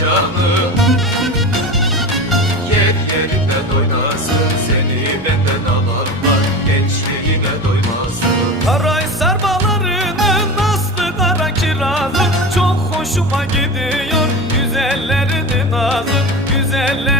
canım Yer yerine doymasın seni benden alanlar Gençliğine doymasın. Karay sarmalarının aslı kara kirazı Çok hoşuma gidiyor güzellerinin ağzı Güzeller